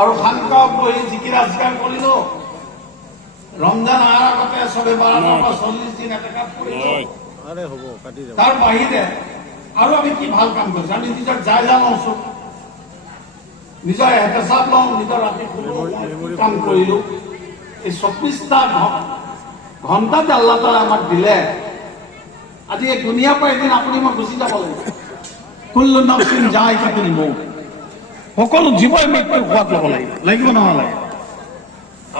আৰু খানকাহত বহি জিকিৰ আজকাৰ কৰিলো। ৰমজান অহাৰ আগতে চবে 12টাৰ পৰা 40 দিন এতেকাফ কৰিলো। তাৰ বাহিৰে আৰু আমি কি ভাল কাম কৰিছো? আমি নিজৰ জায়জা লৈছো, নিজৰ এহতেচাব লওঁ, নিজৰ ৰাতি কাম কৰিলো। এই 24টা ঘণ্টা যে আল্লাহ তাআলা আমাক দিলে, আজি এই দুনিয়াৰ পৰা এদিন আপুনি মই গুচি যাব লাগিব। কুল্লু নাফসিন যায়কাতুল মউত, সকলো জীৱই মৃত্যুৰ সোৱাদ ল'ব লাগিব নালাগে?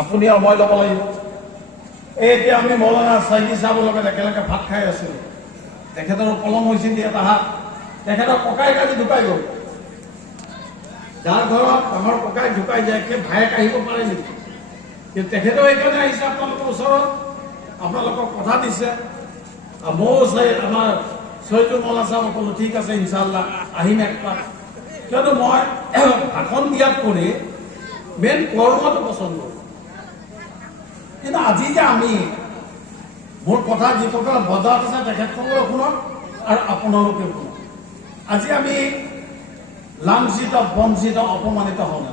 আপুনি আৰু মই ল'ব লাগিব। এই এতিয়া আমি মৌলানা চাইদি চাহাবৰ লগত একেলগে ভাত খাই আছিলোঁ। তেখেতৰ পলম হৈছিল দিয়ে তাহাত, তেখেতৰ ককাই কালি ঢুকাই গ'ল। যাৰ ঘৰত আমাৰ ককাই ঢুকাই যায়, সেই ভায়েক আহিব পাৰে নেকি? কিন্তু তেখেতেও এইকাৰণে আহিছে আপোনালোকৰ ওচৰত, আপোনালোকক কথা দিছে। ময়ো আমাৰ চৈয়দুল মৌলা চাহাবক ক'লো, ঠিক আছে ইনশাআল্লাহ আহিম একপাক। কিয়নো মই ভাষণ দিয়াত কৰি মেইন কৰ্মটো পচন্দ কৰোঁ। কিন্তু আজি যে আমি মোৰ কথা যিসকল বজাৰত আছে তেখেতসকলেও শুনক আৰু আপোনালোকে শুনক। আজি আমি লাঞ্ছিত, বঞ্চিত, অপমানিত হওঁ না।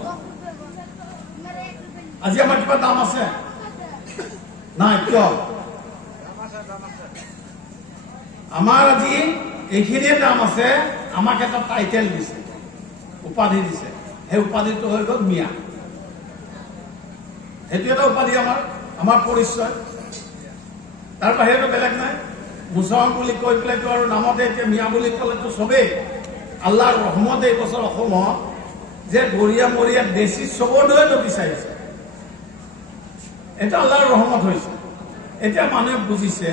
আজি আমাৰ কিবা দাম আছে নাই? কিয়? আমাৰ আজি এইখিনিয়ে দাম আছে। আমাক এটা টাইটেল দিছে, উপাধি দিছে। সেই উপাধিটো হৈ গ'ল মিয়া। সেইটো এটা উপাধি আমাৰ পৰিচয়। তাৰ বাহিৰেতো বেলেগ নাই। মুছলমান বুলি কৈ পেলাইতো আৰু নামতে এতিয়া মিয়া বুলি ক'লেতো চবেই আল্লাহৰ ৰহমত এই বছৰ অসমত যে গৰীয়া মৰীয়া দেশী চবলৈতো বিচাৰিছে, এটা আল্লাহৰ ৰহমত হৈছে। এতিয়া মানুহে বুজিছে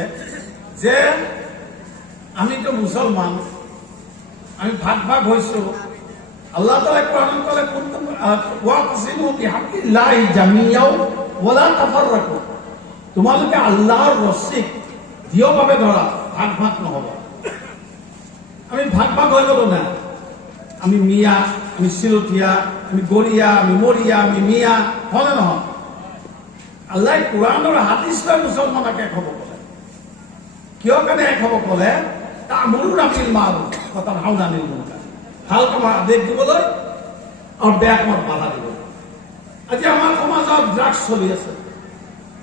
যে আমিতো মুছলমান, আমি ভাগ ভাগ হৈছো। আল্লাহ তাআলাই কোরআন কলে কুনতুম ওয়াতাসিমু বিহাক্কিল্লাহি জামিয়াও ওয়ালা তাফাররাকু, তোমালোকে আল্লাহৰ ৰছীক দৃঢ়ভাৱে ধৰা, ভাগ ভাগ নহব। আমি ভাগ ভাগ হৈ গলো না। আমি মিয়া, আমি চিৰতীয়া, আমি গৰীয়া, আমি মৰিয়া, আমি মিয়া, হয়নে নহয়? আল্লাহ কোৰআনৰ হাদিছ লৈ মুছলমানক এক হ'ব ক'লে। কিয় কাৰণে এক হ'ব ক'লে? তা'মুৰুনা বিল মা'ৰুফ ওয়া তানহাউনা আনিল মুনকাৰ, ভাল কামৰ আদেশ দিবলৈ আৰু বেয়া কামত বাধা দিবলৈ। আজি আমাৰ সমাজত ড্ৰাগছ চলি আছে,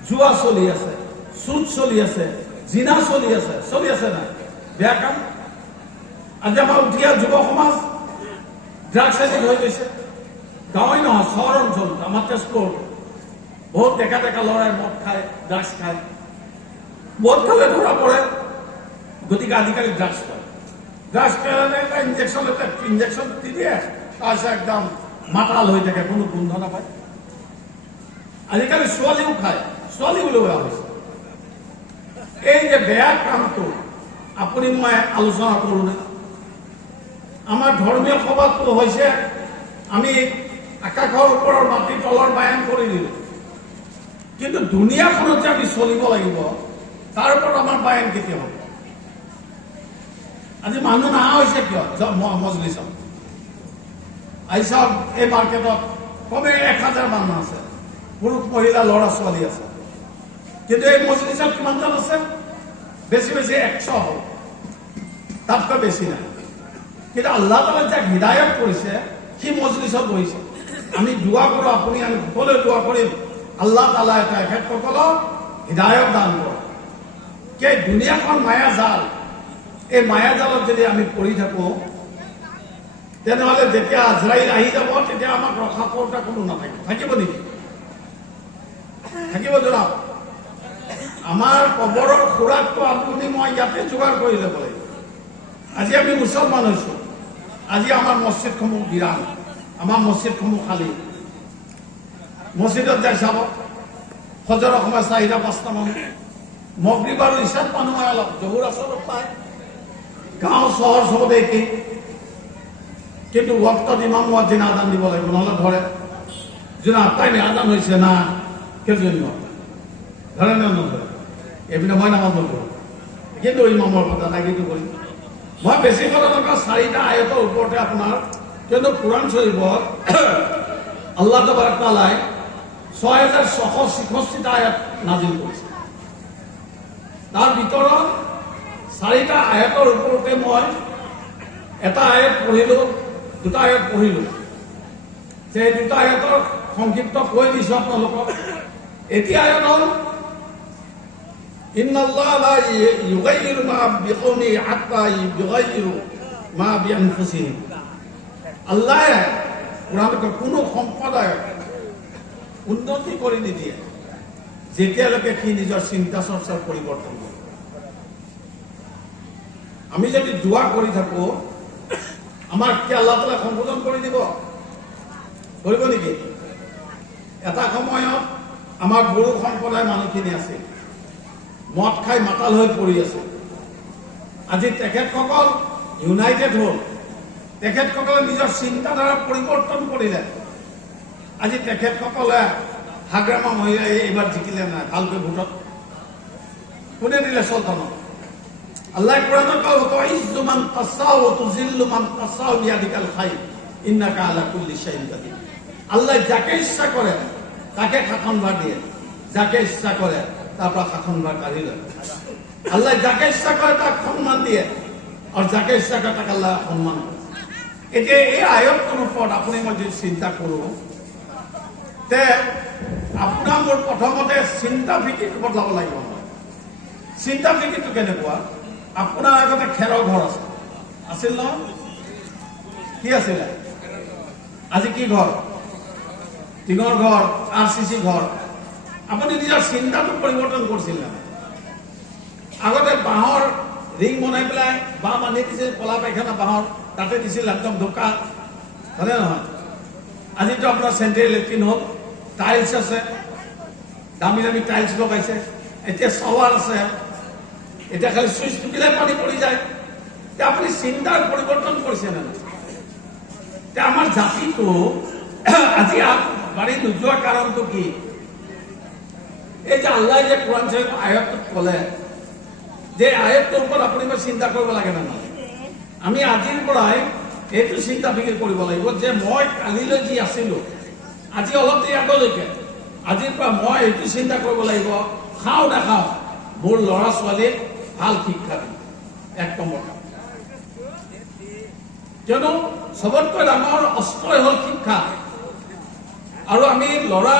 জুৱা চলি আছে, সুদ চলি আছে, জিনা চলি আছে নাই? বেয়া কাম। আজি আমাৰ উঠীয়া যুৱ সমাজ ড্ৰাগছ এডিক্ট হৈ গৈছে। গাঁৱই নহয়, চহৰ অঞ্চল, আমাৰ তেজপুৰ বহুত ডেকা ডেকা ল'ৰাই মদ খায়, ড্ৰাগছ খায়। মদ খালে ধৰা পৰে, গতিকে আজিকালি ড্ৰাগছ পায়। ড্ৰাগছ কাৰণে এটা ইঞ্জেকশ্যন দি দিয়ে, তাৰপিছত একদম মাতাল হৈ থাকে, কোনো গোন্ধ নাপায়। আজিকালি ছোৱালীও খায়, ছোৱালী ওলোৱা হৈছে। এই যে বেয়া কামটো আপুনি মই আলোচনা কৰোঁ নে? আমাৰ ধৰ্মীয় সভাটো হৈছে আমি আকাশৰ ওপৰৰ মাটি তলৰ বায়ান কৰি দিলোঁ, কিন্তু দুনিয়াখনত যে আমি চলিব লাগিব তাৰ ওপৰত আমাৰ বায়ান কেতিয়া হ'ব? আজি মানুহ নহা হৈছে কিয়? মজলিছত আহিছ, এই মাৰ্কেটত কমে 1000 মানুহ আছে, পুৰুষ মহিলা ল'ৰা ছোৱালী আছে। কিন্তু এই মজলিছত কিমানজন আছে? বেছি বেছি 100 হ'ল, তাতকৈ বেছি নাই। কিন্তু আল্লাহ তাআলাই যাক হিদায়ত কৰিছে সি মজলিছত বহিছে। আমি দোৱা কৰোঁ, আপুনি আমি সকলোৱে দোৱা কৰিম আল্লাহ তাআলাই তেখেতসকলক হিদায়ত দান কৰক। কি দুনিয়াখন মায়া জাল, এই মায়া জালত যদি আমি পৰি থাকো তেনেহ'লে যেতিয়া আজৰাইল আহি যাব তেতিয়া আমাক ৰক্ষা কৰোঁতা কোনো নাথাকিব। থাকিব নেকি? থাকিব জনাব? আমাৰ কবৰৰ খুৰাকটো আপুনি মই ইয়াতে যোগাৰ কৰি ল'ব লাগিব। আজি আমি মুছলমান হৈছোঁ, আজি আমাৰ মছজিদসমূহ বিৰান, আমাৰ মছজিদসমূহ খালী। মছজিদত যাই চাব, ফজৰৰ সময় 4-5টা মানুহ, মগৰিব আৰু ইশাত মানুহ অলপ, জহুৰ আচলত পায়। গাঁও চহৰ চবতে একেই, কিন্তু ওয়াক্তত ইমাম মুয়াজ্জিন আজান দিব লাগিব, নহ'লে ধৰে। যোনা টাইমে আজান হৈছে না, কেইজনী ধৰে নে নধৰে? এইপিনে মই নামাজ নপঢ়োঁ, কিন্তু ইমামৰ কথা লাগিটো কৰিম। মই বেছি কথা নকওঁ, 4টা আয়াতৰ ওপৰতে আপোনাৰ, কিন্তু কোৰআন শৰীফত আল্লাহ তাবাৰাক তাআলাই 6666টা আয়াত নাজিল কৰিছে। তাৰ ভিতৰত 4টা আয়াতৰ ওপৰতে মই এটা আয়াত পঢ়িলোঁ, 2টা আয়াত পঢ়িলোঁ। যে দুটা আয়াতৰ সংক্ষিপ্ত কৈ দিছো আপোনালোকক। এতিয়া আয়াত হ'ল ইন্নাল্লাহ লা ইউগাইয়িৰু মা বিকৌমিন হাত্তা ইউগাইয়িৰু মা বিআনফুসিহিম। আল্লাহে কোৰাণত কোনো সম্প্ৰদায়ক উন্নতি কৰি নিদিয়ে যেতিয়ালৈকে সি নিজৰ চিন্তা চৰ্চাৰ পৰিৱৰ্তন কৰে। আমি যদি দোয়া কৰি থাকো আমাৰ কি আল্লাহ তাআলা সংশোধন কৰি দিব? কৰিব নেকি? এটা সময়ত আমাৰ গুৰু সম্প্ৰদায় মানুহখিনি আছে, মদ খাই মাতাল হৈ পৰি আছে। আজি তেখেতসকল ইউনাইটেড হ'ল, তেখেতসকলে নিজৰ চিন্তাধাৰা পৰিৱৰ্তন কৰিলে। আজি তেখেতসকলে হাগ্ৰামা মহিলাই এইবাৰ জিকিলে নাই ভালকৈ ভোটত? কোনে দিলে চলতানক? আল্লাহ কোৰাণত কয় তুইজ্জু মান তাশাউ ওয়া তুযিল্লু মান তাশাউ বিয়াদিকাল খাইর ইন্নাকা আলা কুল্লি শাইইন কাদির। আল্লাহ যাকে ইচ্ছা করে তাকে শাসনভার দিয়ে, যাকে ইচ্ছা করে তার পৰা শাসনভার কাঢ়ি লয়। আল্লাহ যাকে ইচ্ছা করে তাক সম্মান দিয়ে আর যাকে ইচ্ছা করে তাক আল্লাহ সম্মান করে। এতিয়া এই আয়াতটোৰ ওপৰত আপুনি মই যদি চিন্তা কৰোঁ তে আপোনাৰ মোৰ প্ৰথমতে চিন্তা ফিকিৰ বদলাব লাগিব। চিন্তা ফিকিৰটো কেনেকুৱা? আপোনাৰ আগতে খেৰৰ ঘৰ আছিল ন? কি আছিলে? আজি কি ঘৰ? টিঙৰ ঘৰ, RCC ঘৰ। আপুনি নিজৰ চিন্তাটো পৰিৱৰ্তন কৰিছিল না? আগতে বাঁহৰ ৰিং বনাই পেলাই বাঁহ বান্ধি দিছিল, কলা পায়খানা বাঁহৰ তাতে দিছিল একদম ঢোকা, হয়নে নহয়? আজিতো আপোনাৰ চেণ্ট্ৰেল লেট্ৰিন হ'ল, টাইলছ আছে, দামী দামী টাইলছ লগাইছে, এতিয়া চাৱাৰ আছে, এতিয়া খালি চুইচ টিপিলে পানী পৰি যায়। এতিয়া আপুনি চিন্তাৰ পৰিৱৰ্তন কৰিছে না? এতিয়া আমাৰ জাতিটো আজি আগবাঢ়ি নোযোৱা কাৰণটো কি? এই যে আল্লাহ যে কোৰাণ শৰীফ আয়াতটোত ক'লে যে আয়াতটোৰ ওপৰত আপুনি মই চিন্তা কৰিব লাগে না? আমি আজিৰ পৰাই এইটো চিন্তা ফিকিৰ কৰিব লাগিব যে মই কালিলৈ যি আছিলো, আজি অলপ দেৰি আগলৈকে, আজিৰ পৰা মই এইটো চিন্তা কৰিব লাগিব, খাওঁ নাখাওঁ মোৰ ল'ৰা ছোৱালীক ভাল শিক্ষা দিম। এক নম্বৰ কাম। কিয়নো চবতকৈ ডাঙৰ অস্ত্ৰই হ'ল শিক্ষা। আৰু আমি ল'ৰা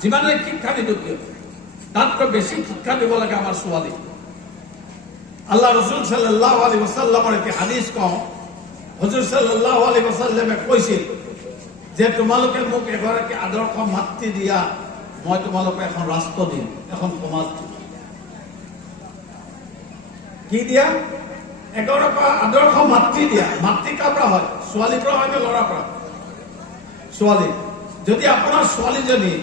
যিমানে শিক্ষা নিদিওঁ কিয় তাতকৈ বেছি শিক্ষা দিব লাগে আমাৰ ছোৱালীক। আল্লাহ ৰসুল সাল্লাল্লাহু আলাইহি ওয়াসাল্লামৰ এটি হাদিস কওঁ, হুজুৰ সাল্লাল্লাহু আলাইহি ওয়াসাল্লামে কৈছিল যে তোমালোকে মোক এগৰাকী আদৰ্শ মাতৃ দিয়া, মই তোমালোকক এখন ৰাষ্ট্ৰ দিম, এখন সমাজ দিম। কি দিয়া? এগৰাকী আদৰ্শ মাতৃ দিয়া। মাতৃ কাৰ পৰা হয়? ছোৱালীৰ পৰা হয় নে ল'ৰাৰ পৰা? ছোৱালী। যদি আপোনাৰ ছোৱালীজনী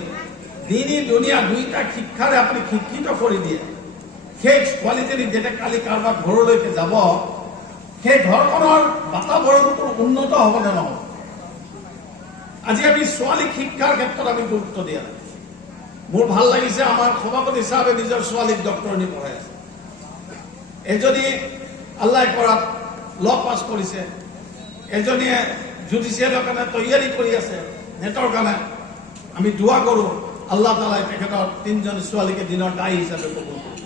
দিনী দুনিয়া দুইটা শিক্ষাৰে আপুনি শিক্ষিত কৰি দিয়ে, সেই ছোৱালীজনী যেতিয়া কালি কাৰোবাৰ ঘৰলৈকে যাব, সেই ঘৰখনৰ বাতাবৰণটো উন্নত হ'ব নে নহ'ব? আজি আমি ছোৱালীক শিক্ষাৰ ক্ষেত্ৰত আমি গুৰুত্ব দিয়া নাই। মোৰ ভাল লাগিছে আমাৰ সভাপতি চাহাবে নিজৰ ছোৱালীক ডক্টৰণী পঢ়াই আছে। এজনী আল্লাহ কৰাত ল পাছ কৰিছে, এজনীয়ে জুডিচিয়েলৰ কাৰণে তৈয়াৰী কৰি আছে, নেটৰ কাৰণে। আমি দোৱা কৰোঁ আল্লাহ তাআলাই তেখেতৰ তিনিজনী ছোৱালীকে দিনৰ দায়ী হিচাপে কবুল কৰক।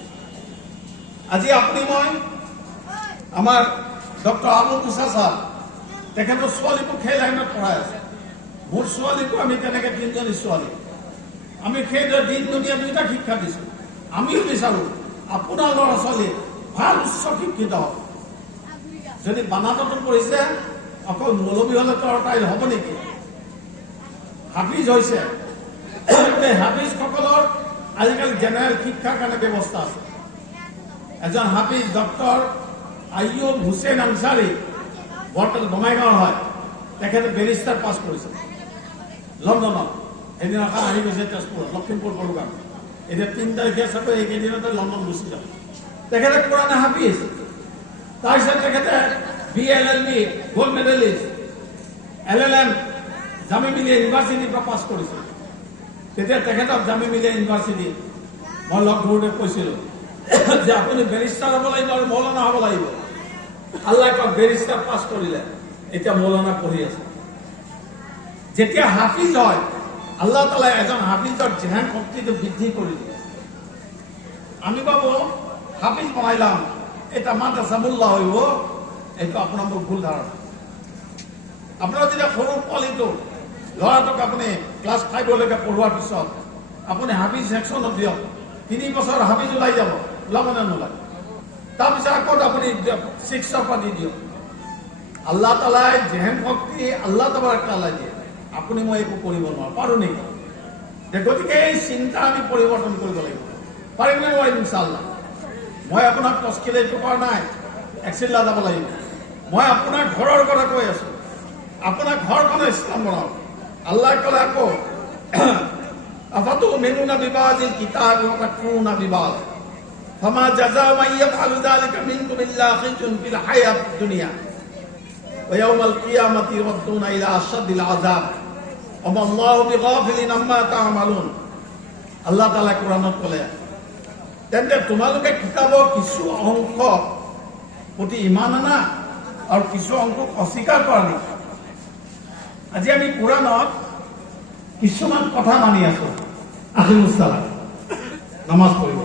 আজি আপুনি মই আমাৰ ডক্টৰ আবুল মুছা ছাৰ তেখেতৰ ছোৱালীকো সেই লাইনত পঢ়াই আছে। মোৰ ছোৱালীকো আমি তেনেকৈ তিনিজনী ছোৱালী আমি সেইদৰে দিন দুনিয়া দুইটা শিক্ষা দিছোঁ। আমিও বিচাৰোঁ আপোনাৰ ল'ৰা ছোৱালী ভাল উচ্চ শিক্ষিত হওক। যদি বানাতটো পঢ়িছে অকল মৌলবী হ'লে তাই হ'ব নেকি? হাফিজ হৈছে, হাফিজসকলৰ আজিকালি জেনেৰেল শিক্ষাৰ কাৰণে ব্যৱস্থা আছে। এজন হাফিজ ডক্টৰ আইয়ুব হুছেইন আনচাৰী বৰ্তমান বঙাইগাঁৱৰ হয়, তেখেতে বেৰিষ্টাৰ পাছ কৰিছে লণ্ডনত। এদিনাখন আহি গৈছে তেজপুৰত, লখিমপুৰ বৰগাঁও। এতিয়া 3 তাৰিখে চাগৈ এইকেইদিনতে লণ্ডন গুচি যাব। তেখেতে পুৰণা হাফিজ, তাৰপিছত তেখেতে BLLB গোল্ড মেডেলিষ্ট, LLM জামি মিলিয়া ইউনিভাৰ্চিটিৰ পৰা পাছ কৰিছিল। তেতিয়া তেখেতক জামি মিলিয়া ইউনিভাৰ্চিটি মই লগ ধৰোঁতে কৈছিলোঁ যে আপুনি বেৰিষ্টাৰ হ'ব লাগিব আৰু মৌলানা হ'ব লাগিব। আল্লাহ কওক বেৰিষ্টাৰ পাছ কৰিলে, এতিয়া মৌলানা পঢ়ি আছে। যেতিয়া হাফিজ হয় আল্লাহ তাআলাই এজন হাফিজৰ জেহান শক্তিটো বৃদ্ধি কৰি দিয়ে। আমি ভাবো হাফিজ বনাইলাম এটা মাদ্ৰাসা মোল্লা হইব, এইটো আপোনাৰ মোৰ ভুল ধাৰণা। আপোনাৰ যেতিয়া সৰু পোৱালিটো ল'ৰাটোক আপুনি ক্লাছ 5লৈকে পঢ়োৱাৰ পিছত আপুনি হাফিজ ছেকশ্যনত দিয়ক, 3 বছৰ হাফিজ ওলাই যাব, ওলাব নে নোলায়? তাৰপিছত আকৌ আপুনি 6ৰ পৰা দি দিয়ক। আল্লাহ তালাই জেহেন শক্তি আল্লাহ তাবাৰাকাল্লাই দিয়ে, আপুনি মই একো কৰিব নোৱাৰো, পাৰো নেকি? গতিকে এই চিন্তা আমি পৰিৱৰ্তন কৰিব লাগিব। পাৰিম নে নোৱাৰিম? ইনশাআল্লাহ। মই আপোনাক তস্কিলেটো কৰা নাই, একচিল্লা যাব লাগিব। মই আপোনাৰ ঘৰৰ কথা কৈ আছো, আপোনাৰ ঘৰখনে ইছলাম বনাওক। আল্লাহ ক'লে আকৌ আফাতুমিনুনা বিবাদিল কিতাবি ওয়া তাকফুরুনা বিবাদ ফামা জাযাউ মান ইয়াফআলু যালিকা মিনকুম ইল্লা খিজুন ফিল হায়াতিদ দুনিয়া ওয়া ইয়াউমাল কিয়ামাতি ইউরদ্দুনা ইলা আশাদ্দিল আযাব ওয়া মাল্লাহু বিগাফিলিন আম্মা তা'মালুন। আল্লাহ তাআলা কোরআনত ক'লে, তেন্তে তোমালোকে কিতাবৰ কিছু অংশ প্ৰতি ইমান আনা আৰু কিছু অংশক অস্বীকাৰ কৰা নেকি? আজি আমি কোরআনত কিছুমান কথা মানি আছো। আখিমুছসালাম, নামাজ পঢ়িব,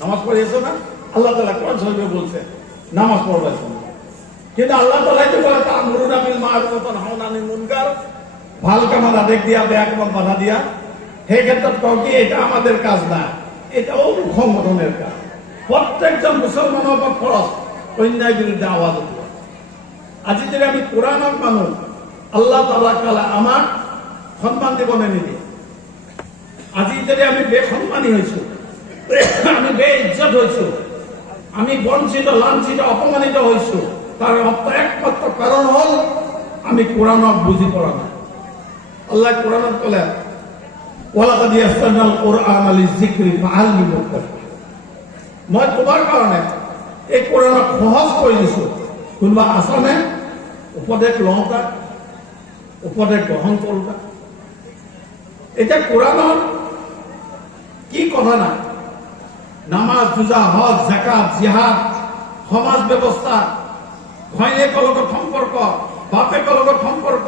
নামাজ পড়ি আছো না? আল্লাহ তাআলা কোরআন শরীফে বলছে নামাজ পড়বা, কিন্তু আল্লাহ তাআলাই তো বলে তা'মুরুনা বিল মা'রুফ ওয়া তানহাউনা আনিল মুনকার, ভাল কামের আদেশ দিয়া বেয়া কামত বাধা দিয়া। সেই ক্ষেত্ৰত কওঁ কি এটা আমাদের কাজ না, এটা অমুক সংগঠনের কাজ। প্রত্যেকজন মুসলমানের উপর ফরজ অন্যায় বিরুদ্ধে আওয়াজ উঠা। আজি যদি আমি কোরআনক মানু, আল্লাহ তাআলা আমার সম্মান দিব নে নিদিয়ে? আজি যদি আমি বেসম্মানী হয়েছো, আমি বেইজ্জত হয়েছো, আমি বঞ্চিত লাঞ্ছিত অপমানিত হয়েছো, তার একমাত্র কারণ হল আমি কোরআনক বুঝি পড়া না। আল্লাহ কোরআনত কলে ওয়ালাকাদ ইয়াসসারনাল কুরআনা লিযিকরি ফাহাল মিন মুদ্দাকির, মই তোমার কারণে এই কোরআনক সহজ করে দিছো, কোনোবা আছনে উপদেশ লওঁতা, উপদেশ গ্রহণ কৰোঁতা? এতিয়া কোৰআনৰ কি কথা নাই? নামাজ, ৰোজা, হজ, যাকাত, জিহাদ, সমাজ ব্যবস্থা, ঘৈণীয়েকৰ লগত সম্পৰ্ক, বাপেকৰ লগত সম্পৰ্ক,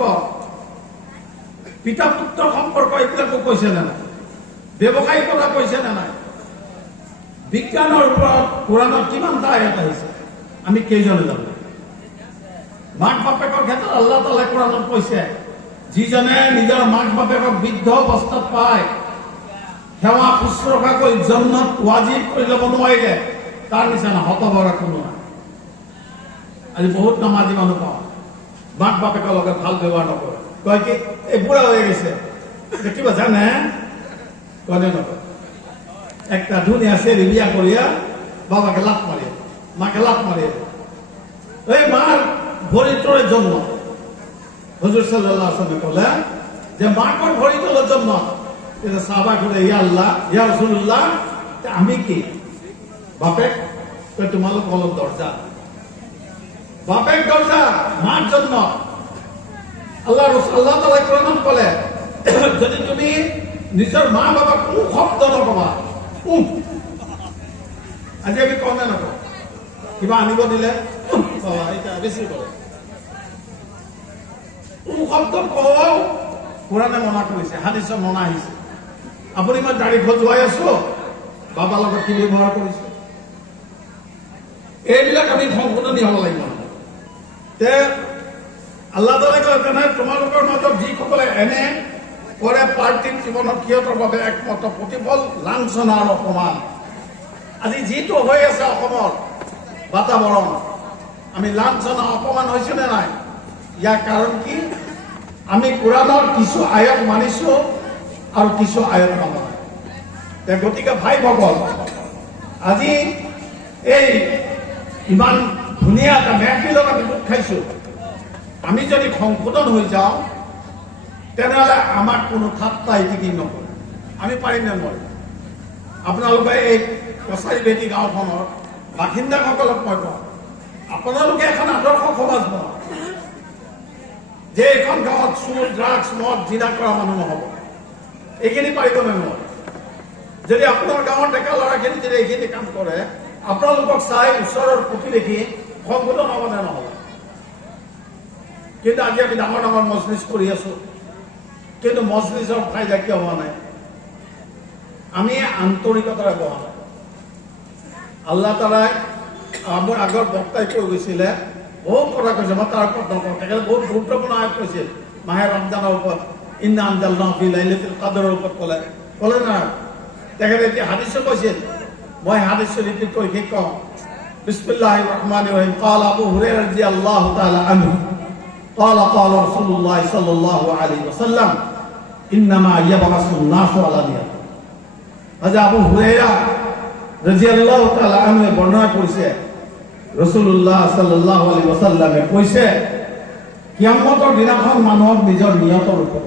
পিতা পুত্ৰৰ সম্পৰ্ক, এইবিলাকো কৈছে নে নাই? ব্যৱসায়িক কথা কৈছে নে নাই? বিজ্ঞানৰ ওপৰত কোৰআনত কিমানটা আয়াত আহিছে আমি কেইজনে জানো? মাক বাপেকৰ ক্ষেত্ৰত আল্লাহ তাআলাই কোৰআনত কৈছে, যিজনে নিজৰ মাক বাপেকক বৃদ্ধ অৱস্থাত পায় সেৱা শুশ্ৰূষা কৰি জন্নত ৱাজিব কৰি ল'ব নোৱাৰিলে তাৰ নিচিনা হতভাগা কোনো নাই। আজি বহুত নামাজি মানুহ পাওঁ, মাক বাপেকৰ লগত ভাল ব্যৱহাৰ নকৰে, কয় কি এই বুঢ়া হৈ গৈছে, কিবা জানে কনে নকয়। একটা ধুনীয়া চেৰি বিয়া কৰিয়া বাবাকে লাত মাৰিয়ে, মাকে লাত মারিয়ে, এই মার ভরি তোলের জন্য হুজুর সাল্লাল্লাহু আলাইহি ওয়াসাল্লাম বলে যে মাকে ভরি তোলার জন্য সাহাবা করে ইয়া আল্লাহ ইয়া রাসূলুল্লাহ আমি কি বাপে তোমালোক হলো দরজা, বাপের দরজা মার জন্য। আল্লাহ আল্লাহ তাআলা কোরআনত বলে যদি তুমি নিজের মা বাবা কোনো শব্দ নকবা, আজি আমি কওঁ নে নকওঁ? কিবা আনিব দিলে বাবা এটা বেশি করে শব্দ কওঁ, কোরআনে মনা কৰিছে, হাদিসত মনা আহিছে। আপুনি মই দাড়ি খজুৱাই আছো, বাবা লগত কি ব্যৱহাৰ কৰিছো, এইবিলাক আমি সংশোধনী হ'ব লাগিব। তে আল্লাহ তাআলাই কয় তেনে তোমালোকৰ মাজত যিসকলে এনে কৰে পাৰ্টিক জীৱনত সিহঁতৰ বাবে একমাত্ৰ প্ৰতিফল লাঞ্ছনা আৰু অপমান। আজি যিটো হৈ আছে অসমৰ বাতাবৰণ, আমি লাঞ্ছনা অপমান হৈছো নে নাই? ইয়াৰ কাৰণ কি? আমি কোৰআনৰ কিছু আয়াত মানিছো আৰু কিছু আয়াত মানা নাই। গতিকে ভাই ভকল, আজি এই ইমান ধুনীয়া এটা মেহফিলত আমি গোট খাইছো, আমি যদি সংশোধন হৈ যাওঁ তেনেহলে আমাক কোনো ঠাট্টা ইতিকি নকৰে। আমি পাৰিম নে নোৱাৰিম? আপোনালোকে এই কছাৰীবেটী গাঁওখনৰ বাসিন্দাসকলক মই কওঁ, আপোনালোকে এখন আদৰ্শ সমাজ বনাওক, যে এখন গাঁৱত চুৰ ড্ৰাগছ মদ জিনা কৰা মানুহ নহব। এইখিনি পাৰিব নে নোৱাৰে? যদি আপোনাৰ গাঁৱৰ ডেকা ল'ৰাখিনি যদি এইখিনি কাম কৰে, আপোনালোকক চাই ওচৰৰ প্ৰতিবেশী সংশোধন হ'ব নে নহব? কিন্তু আজি আমি ডাঙৰ ডাঙৰ মজলিছ কৰি আছো, কিন্তু মজলিছৰ ফাইদা কিয় হোৱা নাই? আমি আন্তৰিকতাৰে বহা নাই। আল্লাহ তাআলাই আমাৰ আগৰ বক্তাই কৈ গৈছিলে বহুত কথা কৈছে, মই তাৰ ওপৰত নকওঁ। তেখেতে বহুত গুৰুত্বপূৰ্ণ আয়াত কৈছে মাহে ৰমজানৰ ওপৰত, ইন্না আনজালনাহু ফি লাইলাতুল কদৰৰ ওপৰত ক'লে না। তেখেতে এতিয়া হাদিছো কৈছিল, মই হাদিছ ৰিপিট কৰি শেষ কওঁ। বিসমিল্লাহিৰ ৰহমানিৰ ৰহিম। قال আবু হুৰায়ৰা রাদিয়াল্লাহু তাআলা আনহু قال قال رسول الله صلى الله عليه وسلم انما يبعث الناس على نيات। আজ আবু হুরায়রা রাদিয়াল্লাহু তাআলা আনহু বর্ণনা করেছে রাসূলুল্লাহ সাল্লাল্লাহু আলাইহি ওয়াসাল্লামে কৈছে কিয়ামতৰ দিনাখন মানুহক নিজৰ নিয়তৰ ওপৰত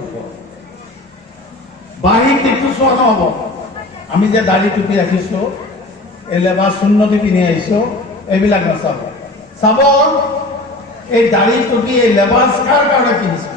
বাহিৰ দিশটো চোৱা নহ'ব। আমি যে দাড়ি টুপি ৰাখিছো, এই লেবাছ সুন্নতি পিন্ধি আহিছো, এইবিলাক নাচাব। চাব এই দাড়ি টুপি এই লেবাছ কাৰ কাৰণে পিন্ধিছো।